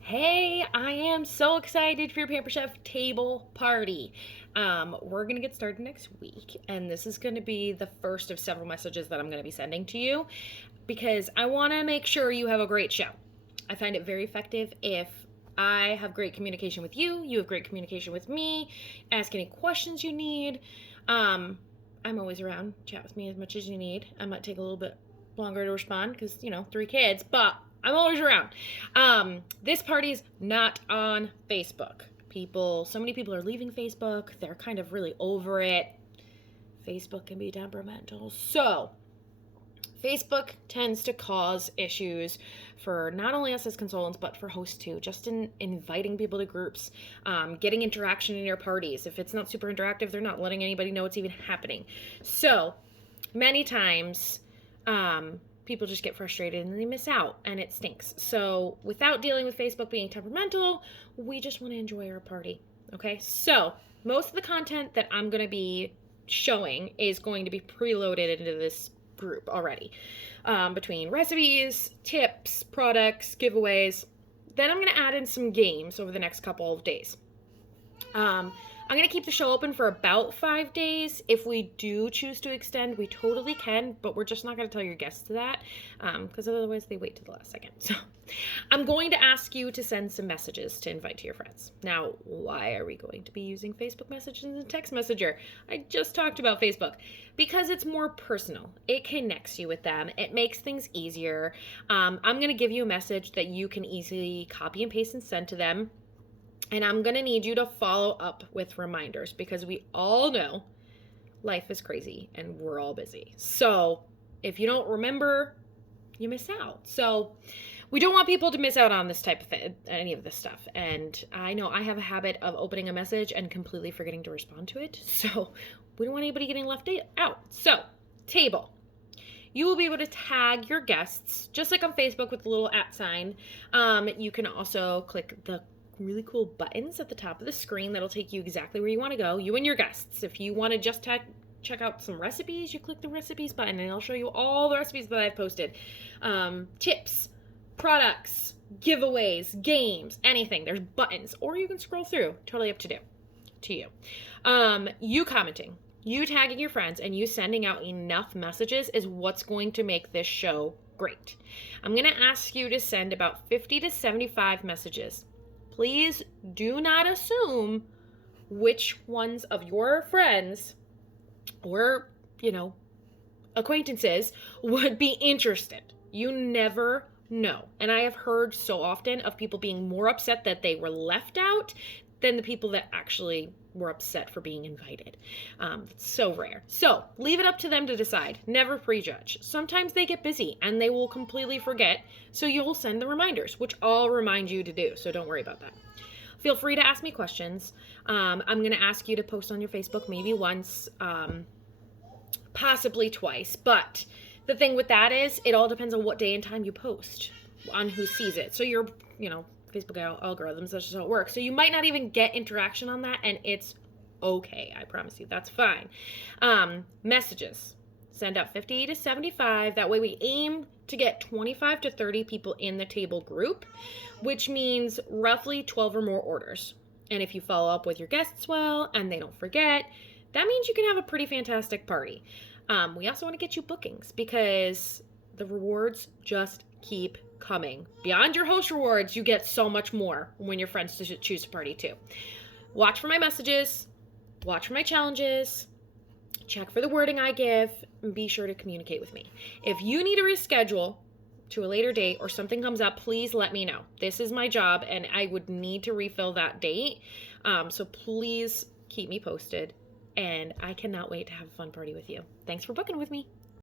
Hey, I am so excited for your Pamper Chef table party. We're going to get started next week, and this is going to be the first of several messages that I'm going to be sending to you because I want to make sure you have a great show. I find it very effective if I have great communication with you, you have great communication with me, ask any questions you need. I'm always around. Chat with me as much as you need. I might take a little bit longer to respond because, 3 kids, but I'm always around. This party is not on Facebook. So many people are leaving Facebook. They're kind of really over it. Facebook can be temperamental. So, Facebook tends to cause issues for not only us as consultants, but for hosts too, just in inviting people to groups, getting interaction in your parties. If it's not super interactive, they're not letting anybody know it's even happening. So, many times, people just get frustrated and they miss out, and it stinks. So without dealing with Facebook being temperamental, we just want to enjoy our party. Okay, so most of the content that I'm going to be showing is going to be preloaded into this group already, between recipes, tips, products, giveaways. Then I'm going to add in some games over the next couple of days. I'm going to keep the show open for about 5 days. If we do choose to extend, we totally can, but we're just not going to tell your guests that because otherwise they wait to the last second. So I'm going to ask you to send some messages to invite to your friends. Now, why are we going to be using Facebook Messages and Text Messenger? I just talked about Facebook. Because it's more personal. It connects you with them. It makes things easier. I'm going to give you a message that you can easily copy and paste and send to them. And I'm going to need you to follow up with reminders because we all know life is crazy and we're all busy. So if you don't remember, you miss out. So we don't want people to miss out on this type of thing, any of this stuff. And I know I have a habit of opening a message and completely forgetting to respond to it. So we don't want anybody getting left out. So, table. You will be able to tag your guests, just like on Facebook with the little @ sign. You can also click the really cool buttons at the top of the screen that'll take you exactly where you want to go, you and your guests. If you want to just check out some recipes, you click the recipes button and it'll show you all the recipes that I've posted. Tips, products, giveaways, games, anything. There's buttons, or you can scroll through. Totally up to you. You commenting, you tagging your friends, and you sending out enough messages is what's going to make this show great. I'm going to ask you to send about 50 to 75 messages. Please do not assume which ones of your friends or, acquaintances would be interested. You never know. And I have heard so often of people being more upset that they were left out than the people that actually were upset for being invited. It's so rare. So leave it up to them to decide. Never prejudge. Sometimes they get busy and they will completely forget. So you'll send the reminders, which I'll remind you to do. So don't worry about that. Feel free to ask me questions. I'm going to ask you to post on your Facebook maybe once, possibly twice. But the thing with that is it all depends on what day and time you post, on who sees it. So your, Facebook algorithms, that's just how it works. So you might not even get interaction on that, and it's okay. I promise you, that's fine. Messages. Send out 50 to 75. That way we aim to get 25 to 30 people in the table group, which means roughly 12 or more orders. And if you follow up with your guests well and they don't forget, that means you can have a pretty fantastic party. We also want to get you bookings because the rewards just keep coming. Beyond your host rewards, you get so much more when your friends choose to party too. Watch for my messages, watch for my challenges, check for the wording I give, and be sure to communicate with me. If you need to reschedule to a later date or something comes up, please let me know. This is my job and I would need to refill that date. So please keep me posted, and I cannot wait to have a fun party with you. Thanks for booking with me.